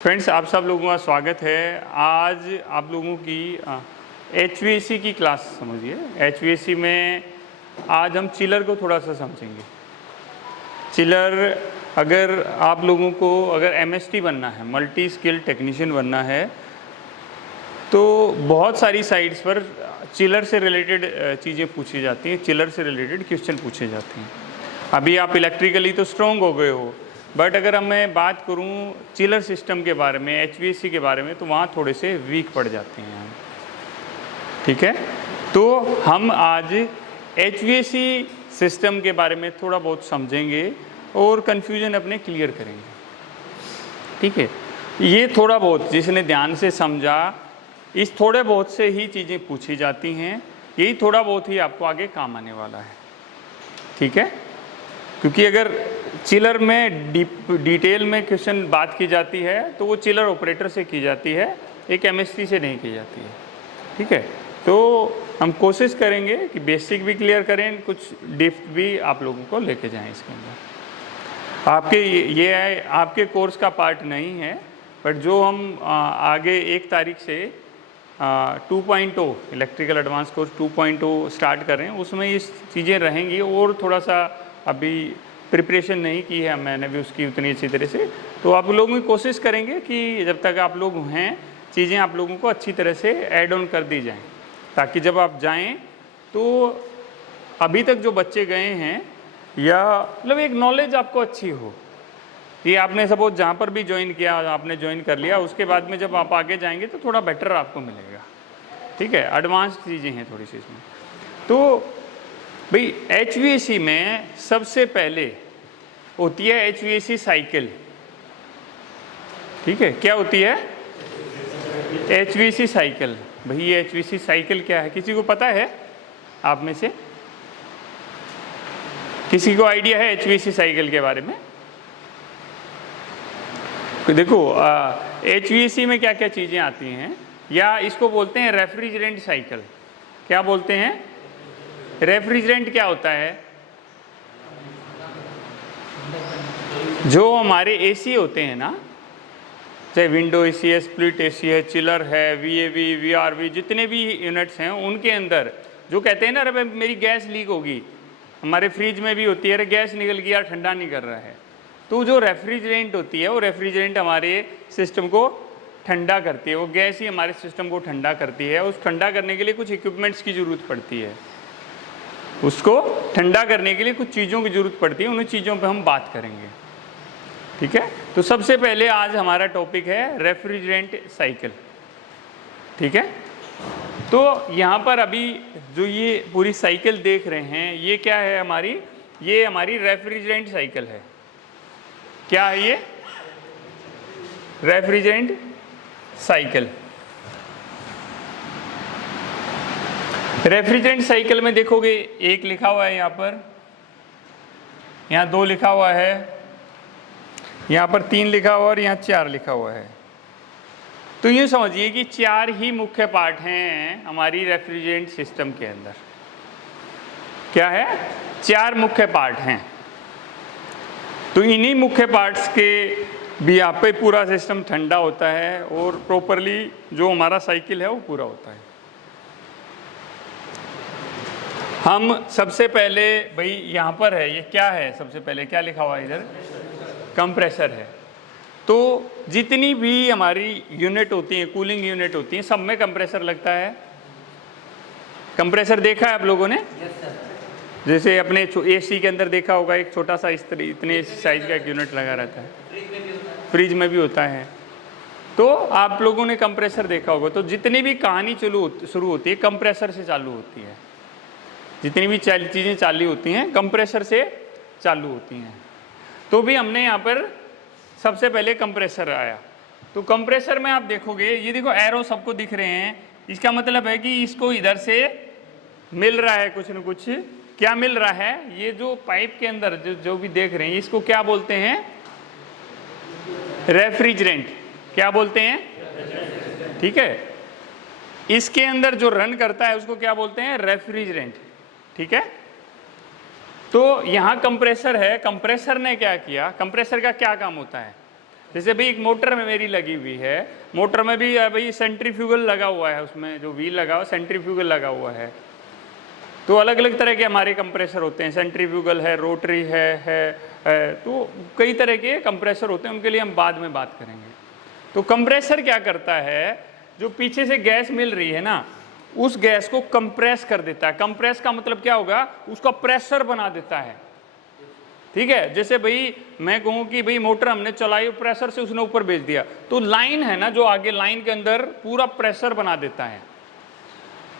Friends, आप सब लोगों का स्वागत है। आज आप लोगों की HVAC की क्लास समझिए। HVAC में आज हम चिलर को थोड़ा सा समझेंगे। चिलर अगर आप लोगों को अगर MST बनना है, मल्टी स्किल टेक्नीशियन बनना है, तो बहुत सारी साइट्स पर चिलर से रिलेटेड चीज़ें पूछी जाती हैं, चिलर से रिलेटेड क्वेश्चन पूछे जाते हैं। अभी आप इलेक्ट्रिकली तो स्ट्रॉन्ग हो गए हो, बट अगर मैं बात करूं चिलर सिस्टम के बारे में, HVAC के बारे में, तो वहाँ थोड़े से वीक पड़ जाते हैं हम। ठीक है, तो हम आज HVAC सिस्टम के बारे में थोड़ा बहुत समझेंगे और कन्फ्यूजन अपने क्लियर करेंगे। ठीक है, ये थोड़ा बहुत जिसने ध्यान से समझा, इस थोड़े बहुत से ही चीज़ें पूछी जाती हैं। यही थोड़ा बहुत ही आपको आगे काम आने वाला है। ठीक है, क्योंकि अगर चिलर में डिटेल में क्वेश्चन बात की जाती है तो वो चिलर ऑपरेटर से की जाती है, एक MST से नहीं की जाती है। ठीक है, तो हम कोशिश करेंगे कि बेसिक भी क्लियर करें, कुछ डिप भी आप लोगों को लेके जाएं इसके अंदर। आपके ये है, आपके कोर्स का पार्ट नहीं है, बट जो हम आगे 1 तारीख से 2.0 इलेक्ट्रिकल एडवांस कोर्स 2.0 स्टार्ट कर रहे हैं, उसमें ये चीज़ें रहेंगी। और थोड़ा सा अभी प्रिपरेशन नहीं की है मैंने भी उसकी उतनी अच्छी तरह से, तो आप लोगों की कोशिश करेंगे कि जब तक आप लोग हैं चीज़ें आप लोगों को अच्छी तरह से ऐड ऑन कर दी जाएं, ताकि जब आप जाएं तो अभी तक जो बच्चे गए हैं या मतलब एक नॉलेज आपको अच्छी हो। ये आपने सपोज जहाँ पर भी ज्वाइन किया, आपने ज्वाइन कर लिया, उसके बाद में जब आप आगे जाएंगे तो थोड़ा बेटर आपको मिलेगा। ठीक है, एडवांस चीज़ें हैं थोड़ी सी इसमें। तो भाई HVAC में सबसे पहले होती है HVAC साइकिल। ठीक है, क्या होती है HVAC साइकिल? भाई ये HVAC साइकिल क्या है, किसी को पता है? आप में से किसी को आइडिया है HVAC साइकिल के बारे में? तो देखो HVAC में क्या क्या चीज़ें आती हैं, या इसको बोलते हैं रेफ्रिजरेंट साइकिल। क्या बोलते हैं? रेफ्रिजरेंट क्या होता है? जो हमारे AC होते हैं ना, चाहे विंडो AC है, स्प्लिट AC है, चिलर है, VAV, VRV, जितने भी यूनिट्स हैं उनके अंदर जो कहते हैं ना, अरे मेरी गैस लीक होगी, हमारे फ्रिज में भी होती है, अरे गैस निकल गया, ठंडा नहीं कर रहा है, तो जो रेफ्रिजरेंट होती है वो रेफ्रिजरेंट हमारे सिस्टम को ठंडा करती है। वो गैस ही हमारे सिस्टम को ठंडा करती है। उस ठंडा करने के लिए कुछ इक्विपमेंट्स की ज़रूरत पड़ती है, उसको ठंडा करने के लिए कुछ चीज़ों की ज़रूरत पड़ती है। उन चीज़ों पे हम बात करेंगे। ठीक है, तो सबसे पहले आज हमारा टॉपिक है रेफ्रिजरेंट साइकिल। ठीक है, तो यहाँ पर अभी जो ये पूरी साइकिल देख रहे हैं, ये क्या है हमारी? ये हमारी रेफ्रिजरेंट साइकिल है। क्या है ये? Refrigerant cycle. रेफ्रिजरेंट साइकिल में देखोगे 1 लिखा हुआ है यहाँ पर, यहाँ 2 लिखा हुआ है, यहाँ पर 3 लिखा हुआ है और यहाँ 4 लिखा हुआ है। तो ये समझिए कि 4 ही मुख्य पार्ट हैं हमारी रेफ्रिजरेंट सिस्टम के अंदर। क्या है? 4 मुख्य पार्ट हैं। तो इन्हीं मुख्य पार्ट्स के भी यहाँ पे पूरा सिस्टम ठंडा होता है और प्रॉपरली जो हमारा साइकिल है वो पूरा होता है। हम सबसे पहले भाई यहाँ पर है, ये क्या है? सबसे पहले क्या लिखा हुआ है इधर? कंप्रेसर है। तो जितनी भी हमारी यूनिट होती हैं, कूलिंग यूनिट होती हैं, सब में कंप्रेसर लगता है। कंप्रेसर देखा है आप लोगों ने? जैसे अपने AC के अंदर देखा होगा, एक छोटा सा इतने साइज का एक यूनिट लगा रहता है, फ्रिज में भी होता है। तो आप लोगों ने कंप्रेसर देखा होगा। तो जितनी भी कहानी शुरू होती है कंप्रेसर से चालू होती है। जितनी भी चीज़ें चालू होती हैं कंप्रेसर से चालू होती हैं। तो भी हमने यहाँ पर सबसे पहले कंप्रेसर आया। तो कंप्रेसर में आप देखोगे, ये देखो एरो सबको दिख रहे हैं, इसका मतलब है कि इसको इधर से मिल रहा है कुछ न कुछ। क्या मिल रहा है? ये जो पाइप के अंदर जो भी देख रहे हैं, इसको क्या बोलते हैं? रेफ्रिजरेंट। क्या बोलते हैं? ठीक है, इसके अंदर जो रन करता है उसको क्या बोलते हैं? रेफ्रिजरेंट। ठीक है, तो यहाँ कंप्रेसर है। कंप्रेसर ने क्या किया? कंप्रेसर का क्या काम होता है? जैसे भाई एक मोटर में मेरी लगी हुई है, मोटर में भी भाई सेंट्रीफ्यूगल लगा हुआ है, उसमें जो व्हील लगा हुआ सेंट्रीफ्यूगल लगा हुआ है। तो अलग अलग तरह के हमारे कंप्रेसर होते हैं, सेंट्रीफ्यूगल है, रोटरी है, तो कई तरह के कंप्रेसर होते हैं, उनके लिए हम बाद में बात करेंगे। तो कंप्रेसर क्या करता है, जो पीछे से गैस मिल रही है ना, उस गैस को कंप्रेस कर देता है। कंप्रेस का मतलब क्या होगा, उसका प्रेशर बना देता है। ठीक है, जैसे भाई मैं कहूँ कि भाई मोटर हमने चलाई, प्रेशर से उसने ऊपर भेज दिया, तो लाइन है ना जो आगे, लाइन के अंदर पूरा प्रेशर बना देता है।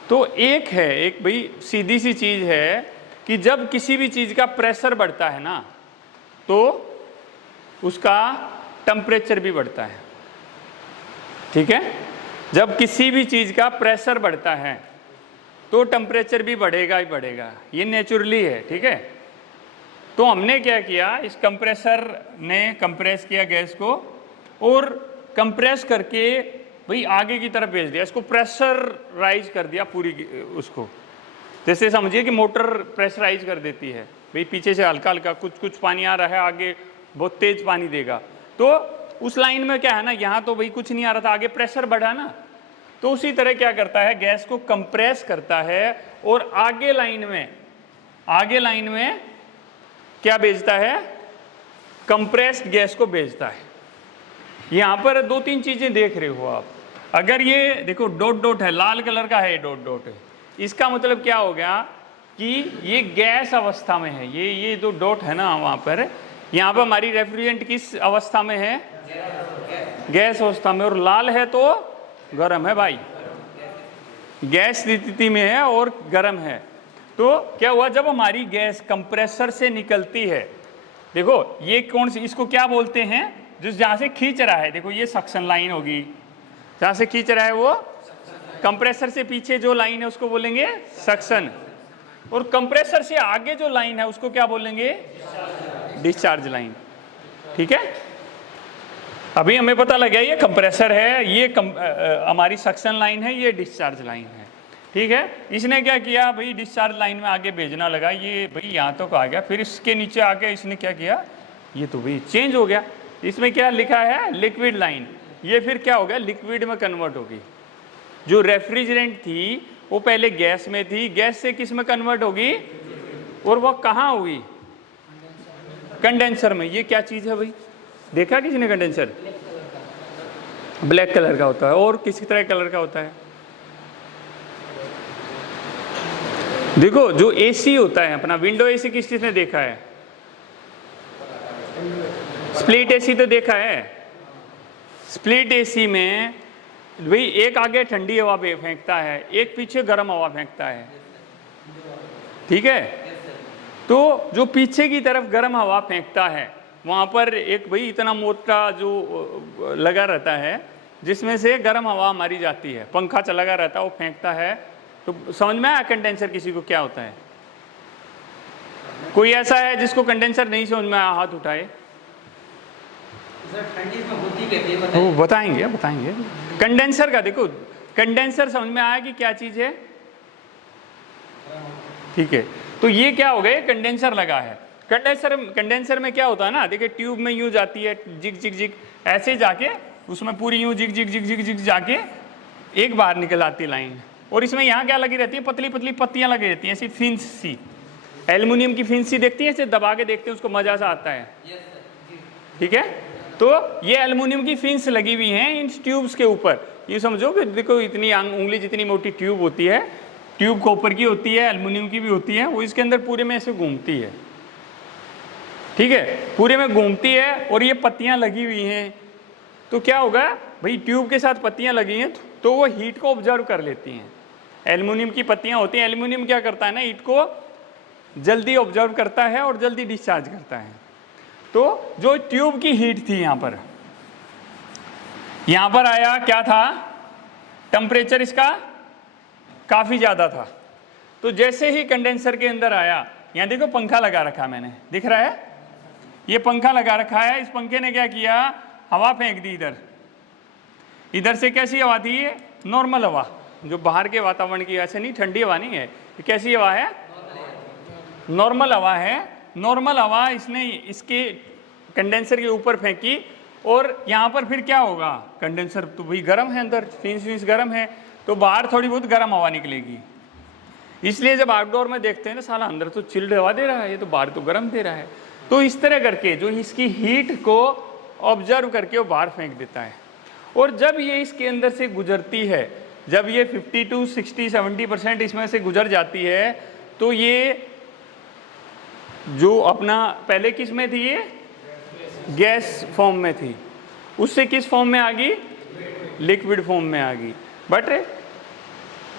तो एक भाई सीधी सी चीज है कि जब किसी भी चीज का प्रेशर बढ़ता है ना, तो उसका टेम्परेचर भी बढ़ता है। ठीक है, जब किसी भी चीज का प्रेशर बढ़ता है तो टेम्परेचर भी बढ़ेगा ही बढ़ेगा, ये नेचुरली है। ठीक है, तो हमने क्या किया, इस कंप्रेसर ने कंप्रेस किया गैस को और कंप्रेस करके भाई आगे की तरफ भेज दिया, इसको प्रेशराइज कर दिया पूरी उसको। जैसे समझिए कि मोटर प्रेशराइज कर देती है, भाई पीछे से हल्का हल्का कुछ पानी आ रहा है, आगे बहुत तेज पानी देगा। तो उस लाइन में क्या है ना, यहाँ तो भाई कुछ नहीं आ रहा था, आगे प्रेशर बढ़ा ना, तो उसी तरह क्या करता है, गैस को कंप्रेस करता है और आगे लाइन में क्या भेजता है, कंप्रेस्ड गैस को भेजता है। यहाँ पर दो तीन चीजें देख रहे हो आप, अगर ये देखो डॉट डॉट है, लाल कलर का है, डॉट डॉट है, इसका मतलब क्या हो गया कि ये गैस अवस्था में है। ये जो डॉट है ना वहाँ पर, यहाँ पर हमारी रेफ्रिजरेंट किस अवस्था में है, गैस अवस्था में, और लाल है तो गर्म है भाई, गैस स्थिति में है और गर्म है। तो क्या हुआ, जब हमारी गैस कंप्रेसर से निकलती है, देखो ये कौन सी, इसको क्या बोलते हैं, जिस जहाँ से खींच रहा है, देखो ये सक्शन लाइन होगी, जहाँ से खींच रहा है वो कंप्रेसर से पीछे जो लाइन है उसको बोलेंगे सक्शन, और कंप्रेसर से आगे जो लाइन है उसको क्या बोलेंगे, डिस्चार्ज लाइन। ठीक है, अभी हमें पता लगा ये कंप्रेसर है, ये हमारी सक्शन लाइन है, ये डिस्चार्ज लाइन है। ठीक है, इसने क्या किया भाई, डिस्चार्ज लाइन में आगे भेजना लगा, ये भाई यहाँ तक आ गया, फिर इसके नीचे आके इसने क्या किया, ये तो भाई चेंज हो गया, इसमें क्या लिखा है, लिक्विड लाइन, ये फिर क्या हो गया, लिक्विड में कन्वर्ट होगी। जो रेफ्रिजरेंट थी वो पहले गैस में थी, गैस से किस में कन्वर्ट होगी, और वो कहाँ हुई, कंडेंसर में। ये क्या चीज है भाई, देखा किसी ने कंडेंसर, ब्लैक कलर का होता है, और किसी तरह कलर का होता है। देखो जो एसी होता है अपना, विंडो एसी किसने देखा है, स्प्लिट एसी तो देखा है। स्प्लिट एसी में भाई एक आगे ठंडी हवा फेंकता है, एक पीछे गर्म हवा फेंकता है। ठीक है, तो जो पीछे की तरफ गर्म हवा फेंकता है वहाँ पर एक भाई इतना मोटा जो लगा रहता है जिसमें से गर्म हवा हमारी जाती है, पंखा चला रहता है, वो फेंकता है। तो समझ में आया कंडेंसर किसी को क्या होता है? कोई ऐसा है जिसको कंडेंसर नहीं समझ में आया, हाथ उठाए। वो बताएंगे कंडेंसर का। देखो कंडेंसर समझ में आया कि क्या चीज है? ठीक है, तो ये क्या हो गया, कंडेंसर लगा है। कंडेंसर में क्या होता है ना, देखिए ट्यूब में यूं जाती है, जिग जिग जिग ऐसे जाके उसमें पूरी यूं जिग जिग जिग जिग जिग जाके एक बार निकल आती है लाइन। और इसमें यहाँ क्या लगी रहती है, पतली पतली पत्तियां लगी रहती हैं, ऐसी फिंस सी, एल्युमिनियम की फिंस सी देखती है, ऐसे दबा के देखते हैं, उसको मजा सा आता है। ठीक है, तो ये एल्युमिनियम की फिंस लगी हुई हैं इन ट्यूब्स के ऊपर। ये समझो कि देखो इतनी उंगली जितनी मोटी ट्यूब होती है, ट्यूब कॉपर की होती है, एल्युमिनियम की भी होती है, वो इसके अंदर पूरे में ऐसे घूमती है। ठीक है, पूरे में घूमती है और ये पत्तियां लगी हुई हैं। तो क्या होगा भाई, ट्यूब के साथ पत्तियां लगी हैं तो वो हीट को ऑब्जर्व कर लेती हैं। एल्युमिनियम की पत्तियां होती हैं, एल्युमिनियम क्या करता है ना, हीट को जल्दी ऑब्जर्व करता है और जल्दी डिस्चार्ज करता है। तो जो ट्यूब की हीट थी यहां पर आया, क्या था, टेम्परेचर इसका काफी ज्यादा था। तो जैसे ही कंडेंसर के अंदर आया, यहां देखो पंखा लगा रखा है मैंने, दिख रहा है, ये पंखा लगा रखा है। इस पंखे ने क्या किया, हवा फेंक दी इधर से। कैसी हवा थी ये, नॉर्मल हवा, जो बाहर के वातावरण की, ऐसे नहीं, ठंडी हवा नहीं है, ये कैसी हवा है, नॉर्मल हवा है। नॉर्मल हवा इसने इसके कंडेंसर के ऊपर फेंकी और यहाँ पर फिर क्या होगा, कंडेंसर तो भाई गर्म है, अंदर फिनिश गर्म है, तो बाहर थोड़ी बहुत गर्म हवा निकलेगी। इसलिए जब आउटडोर में देखते हैं ना, साला अंदर तो चिल्ड हवा दे रहा है, ये तो बाहर तो गर्म दे रहा है। तो इस तरह करके जो इसकी हीट को ऑब्जर्व करके वो बाहर फेंक देता है। और जब ये इसके अंदर से गुजरती है, जब ये 50 to 60 70% इसमें से गुजर जाती है, तो ये जो अपना पहले किस में थी, ये गैस फॉर्म में थी, उससे किस फॉर्म में आ गई, लिक्विड फॉर्म में आ गई। बट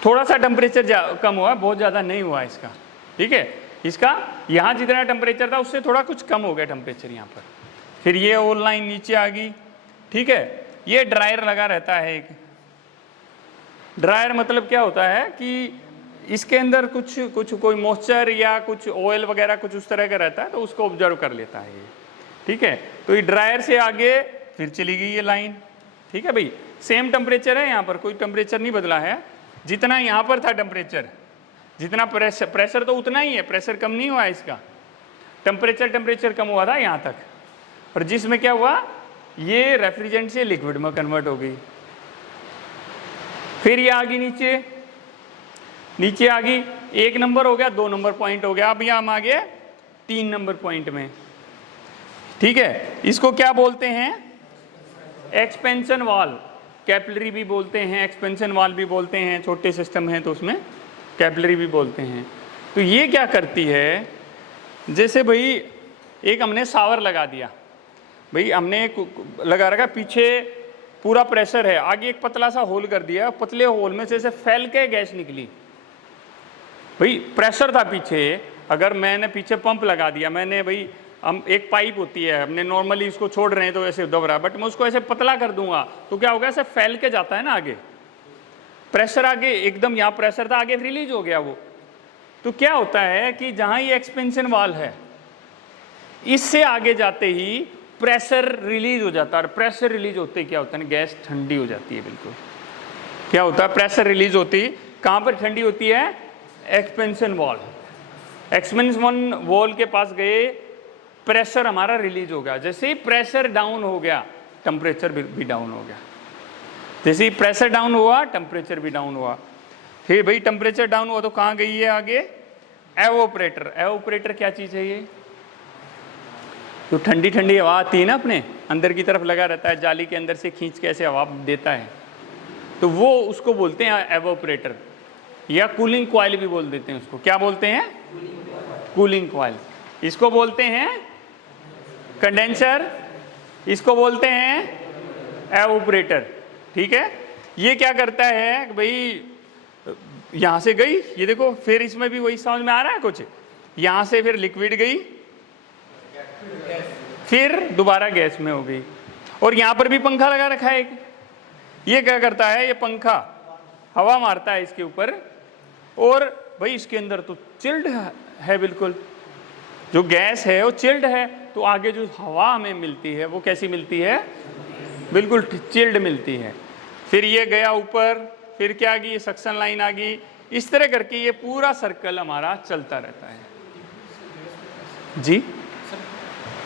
थोड़ा सा टेम्परेचर कम हुआ, बहुत ज़्यादा नहीं हुआ इसका, ठीक है। इसका यहाँ जितना टेम्परेचर था उससे थोड़ा कुछ कम हो गया टेम्परेचर यहाँ पर। फिर ये ओल लाइन नीचे आ गई, ठीक है। ये ड्रायर लगा रहता है एक। ड्रायर मतलब क्या होता है कि इसके अंदर कुछ कोई मॉइस्चर या कुछ ऑयल वगैरह कुछ उस तरह का रहता है, तो उसको ऑब्जर्व कर लेता है ये, ठीक है। तो ये ड्रायर से आगे फिर चली गई ये लाइन, ठीक है भाई। सेम टेम्परेचर है यहाँ पर, कोई टेम्परेचर नहीं बदला है। जितना यहाँ पर था टेम्परेचर, जितना प्रेशर तो उतना ही है, प्रेशर कम नहीं हुआ है इसका। टेम्परेचर कम हुआ था यहाँ तक, और जिसमें क्या हुआ, ये रेफ्रिजरेंट से लिक्विड में कन्वर्ट हो गई। फिर ये आ गई नीचे आ गई, 1 नंबर हो गया, 2 नंबर पॉइंट हो गया। अब यहाँ हम आ गए 3 नंबर पॉइंट में, ठीक है। इसको क्या बोलते हैं, एक्सपेंशन वाल्व, कैपिलरी भी बोलते हैं, एक्सपेंशन वाल्व भी बोलते हैं। छोटे सिस्टम हैं तो उसमें कैपिलरी भी बोलते हैं। तो ये क्या करती है, जैसे भाई एक हमने शावर लगा दिया, भाई हमने लगा रखा, पीछे पूरा प्रेशर है, आगे एक पतला सा होल कर दिया, पतले होल में से फैल के गैस निकली। भाई प्रेशर था पीछे, अगर मैंने पीछे पंप लगा दिया, मैंने भाई हम एक पाइप होती है, हमने नॉर्मली इसको छोड़ रहे हैं तो ऐसे दब रहा है, बट मैं उसको ऐसे पतला कर दूंगा तो क्या होगा, ऐसे फैल के जाता है ना आगे, प्रेशर आगे एकदम, यहाँ प्रेशर था आगे रिलीज हो गया वो। तो क्या होता है कि जहाँ ये एक्सपेंशन वाल्व है, इससे आगे जाते ही प्रेशर रिलीज हो जाता है, और प्रेशर रिलीज होते ही क्या होता है, गैस ठंडी हो जाती है बिल्कुल। क्या होता है, प्रेशर रिलीज होती कहाँ पर ठंडी होती है, एक्सपेंशन वाल्व। एक्सपेंशन वाल्व के पास गए, प्रेशर हमारा रिलीज हो गया। जैसे ही प्रेशर डाउन हो गया, टेम्परेचर भी डाउन हो गया। जैसे ही प्रेशर डाउन हुआ, टेम्परेचर भी डाउन हुआ। फिर भाई टेम्परेचर डाउन हुआ तो कहाँ गई है आगे, एवोपरेटर। एवोपरेटर क्या चीज़ है, ये तो ठंडी ठंडी हवा आती है ना, अपने अंदर की तरफ लगा रहता है, जाली के अंदर से खींच के ऐसे हवा देता है, तो वो उसको बोलते हैं एवोपरेटर, या कूलिंग कॉइल भी बोल देते हैं उसको। क्या बोलते हैं, कूलिंग कॉइल। इसको बोलते हैं कंडेंसर, इसको बोलते हैं एवोपरेटर, ठीक है। ये क्या करता है कि भाई यहाँ से गई, ये देखो, फिर इसमें भी वही समझ में आ रहा है कुछ, यहाँ से फिर लिक्विड गई, फिर दोबारा गैस में हो गई। और यहाँ पर भी पंखा लगा रखा है एक, ये क्या करता है, ये पंखा हवा मारता है इसके ऊपर, और भाई इसके अंदर तो चिल्ड है बिल्कुल, जो गैस है वो चिल्ड है, तो आगे जो हवा हमें मिलती है वो कैसी मिलती है, बिल्कुल चिल्ड मिलती है। फिर ये गया ऊपर, फिर क्या आ गई, सक्शन लाइन आ गई। इस तरह करके ये पूरा सर्कल हमारा चलता रहता है। जी,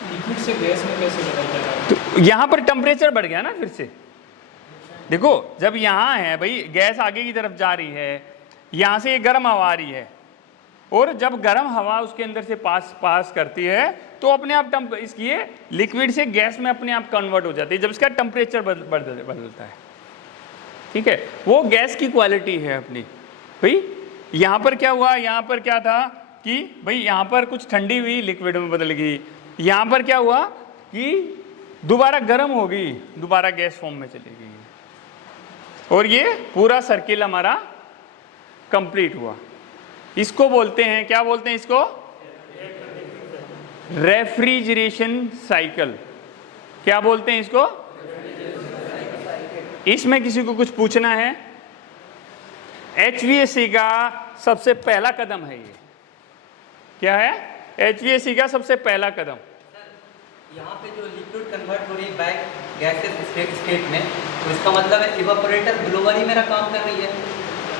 लिक्विड से गैस में कैसे बदल जाएगा? तो यहाँ पर टेम्परेचर बढ़ गया ना फिर से। देखो, जब यहाँ है भाई गैस आगे की तरफ जा रही है, यहाँ से ये गर्म हवा आ रही है, और जब गर्म हवा उसके अंदर से पास करती है तो अपने आप इसकी लिक्विड से गैस में अपने आप कन्वर्ट हो जाती है, जब इसका टेम्परेचर बदलता है, ठीक है। वो गैस की क्वालिटी है अपनी। भाई यहाँ पर क्या हुआ, यहाँ पर क्या था कि भाई यहाँ पर कुछ ठंडी हुई, लिक्विड में बदल गई। यहाँ पर क्या हुआ कि दोबारा गर्म हो गई, दोबारा गैस फॉर्म में चली गई, और ये पूरा सर्किल हमारा कंप्लीट हुआ। इसको बोलते हैं, क्या बोलते हैं इसको, रेफ्रिजरेशन साइकिल। क्या बोलते हैं इसको, इसमें किसी को कुछ पूछना है? HVAC का सबसे पहला कदम है ये, क्या है, HVAC का सबसे पहला कदम। यहाँ पे जो लिक्विड कन्वर्ट हो रही है बैक गैसेस स्टेट में, तो इसका मतलब है इवापोरेटर ग्लोबली मेरा काम कर रही है,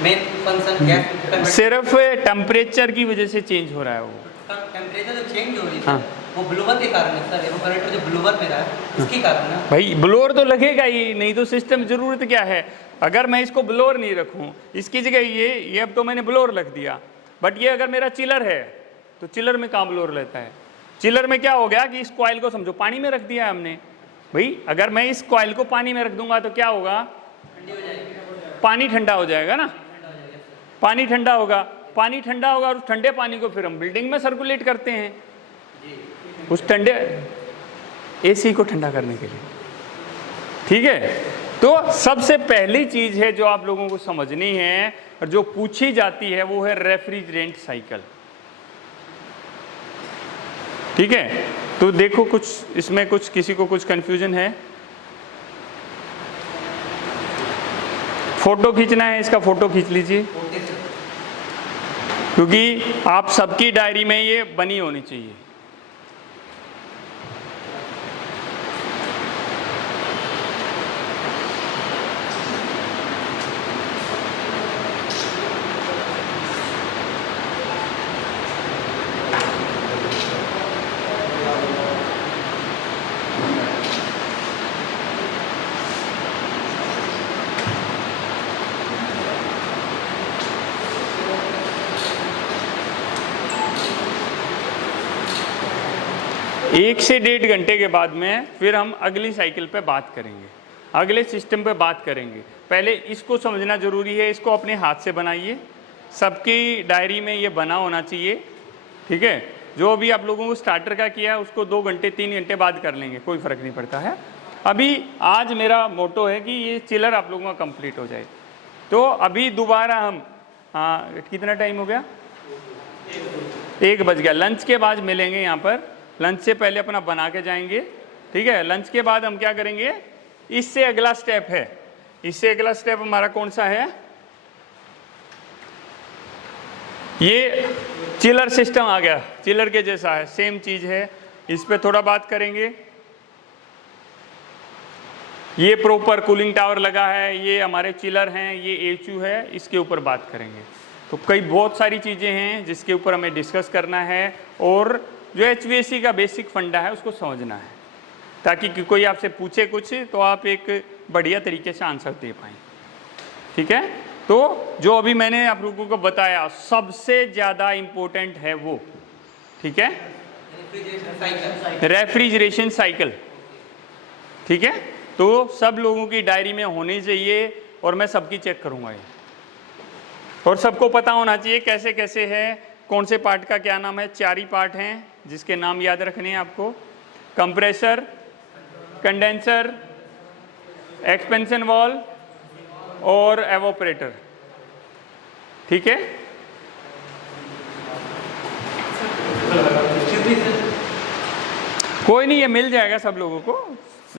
मेन फंक्शन गैस कन्वर्ट। सिर्फ टेम्परेचर की वजह से चेंज हो रहा है वो, टेम्परेचर तो चेंज हो रही है। हाँ, वो ब्लोवर के कारण है सर, एवापोरेटर जो ब्लोवर मेरा है उसके कारण है। भाई ब्लोअर तो लगेगा ही, नहीं तो सिस्टम जरूरत क्या है। अगर मैं इसको ब्लोअर नहीं रखूं, इसकी जगह ये अब तो मैंने ब्लोअर रख दिया, बट ये अगर मेरा चिलर है तो चिलर में कहाँ ब्लोअर लेता है। चिलर में क्या हो गया कि इस कॉइल को समझो पानी में रख दिया हमने। भाई अगर मैं इस कॉइल को पानी में रख दूंगा तो क्या होगा, पानी ठंडा हो जाएगा ना, पानी ठंडा होगा, पानी ठंडा होगा और उस ठंडे पानी को फिर हम बिल्डिंग में सर्कुलेट करते हैं, उस ठंडे एसी को ठंडा करने के लिए। ठीक है, तो सबसे पहली चीज है जो आप लोगों को समझनी है और जो पूछी जाती है वो है रेफ्रिजरेंट साइकिल। ठीक है, तो देखो कुछ इसमें कुछ किसी को कुछ कंफ्यूजन है, फोटो खींचना है, इसका फोटो खींच लीजिए, क्योंकि आप सबकी डायरी में ये बनी होनी चाहिए। एक से 1.5 घंटे के बाद में फिर हम अगली साइकिल पे बात करेंगे, अगले सिस्टम पे बात करेंगे। पहले इसको समझना जरूरी है, इसको अपने हाथ से बनाइए, सबकी डायरी में ये बना होना चाहिए। ठीक है, जो अभी आप लोगों को स्टार्टर का किया है उसको 2 घंटे 3 घंटे बाद कर लेंगे, कोई फ़र्क नहीं पड़ता है। अभी आज मेरा मोटो है कि ये चिलर आप लोगों का कंप्लीट हो जाए। तो अभी दोबारा हम कितना टाइम हो गया, 1 बज गया, लंच के बाद मिलेंगे यहाँ पर। लंच से पहले अपना बना के जाएंगे। ठीक है, लंच के बाद हम क्या करेंगे, इससे अगला स्टेप है, इससे अगला स्टेप हमारा कौन सा है, ये चिलर सिस्टम आ गया, चिलर के जैसा है, सेम चीज है, इस पे थोड़ा बात करेंगे। ये प्रॉपर कूलिंग टावर लगा है, ये हमारे चिलर हैं, ये एचयू है, इसके ऊपर बात करेंगे। तो कई बहुत सारी चीजें हैं जिसके ऊपर हमें डिस्कस करना है, और जो HVAC का बेसिक फंडा है उसको समझना है, ताकि कोई आपसे पूछे कुछ तो आप एक बढ़िया तरीके से आंसर दे पाएँ। ठीक है, तो जो अभी मैंने आप लोगों को बताया सबसे ज़्यादा इम्पोर्टेंट है वो, ठीक है, रेफ्रिजरेशन साइकिल। ठीक है, तो सब लोगों की डायरी में होनी चाहिए और मैं सबकी चेक करूँगा ये, और सबको पता होना चाहिए कैसे कैसे है, कौन से पार्ट का क्या नाम है। 4 ही पार्ट हैं जिसके नाम याद रखने हैं आपको, कंप्रेसर, कंडेंसर, एक्सपेंशन वाल्व और एवोपरेटर। ठीक है, कोई नहीं, ये मिल जाएगा सब लोगों को।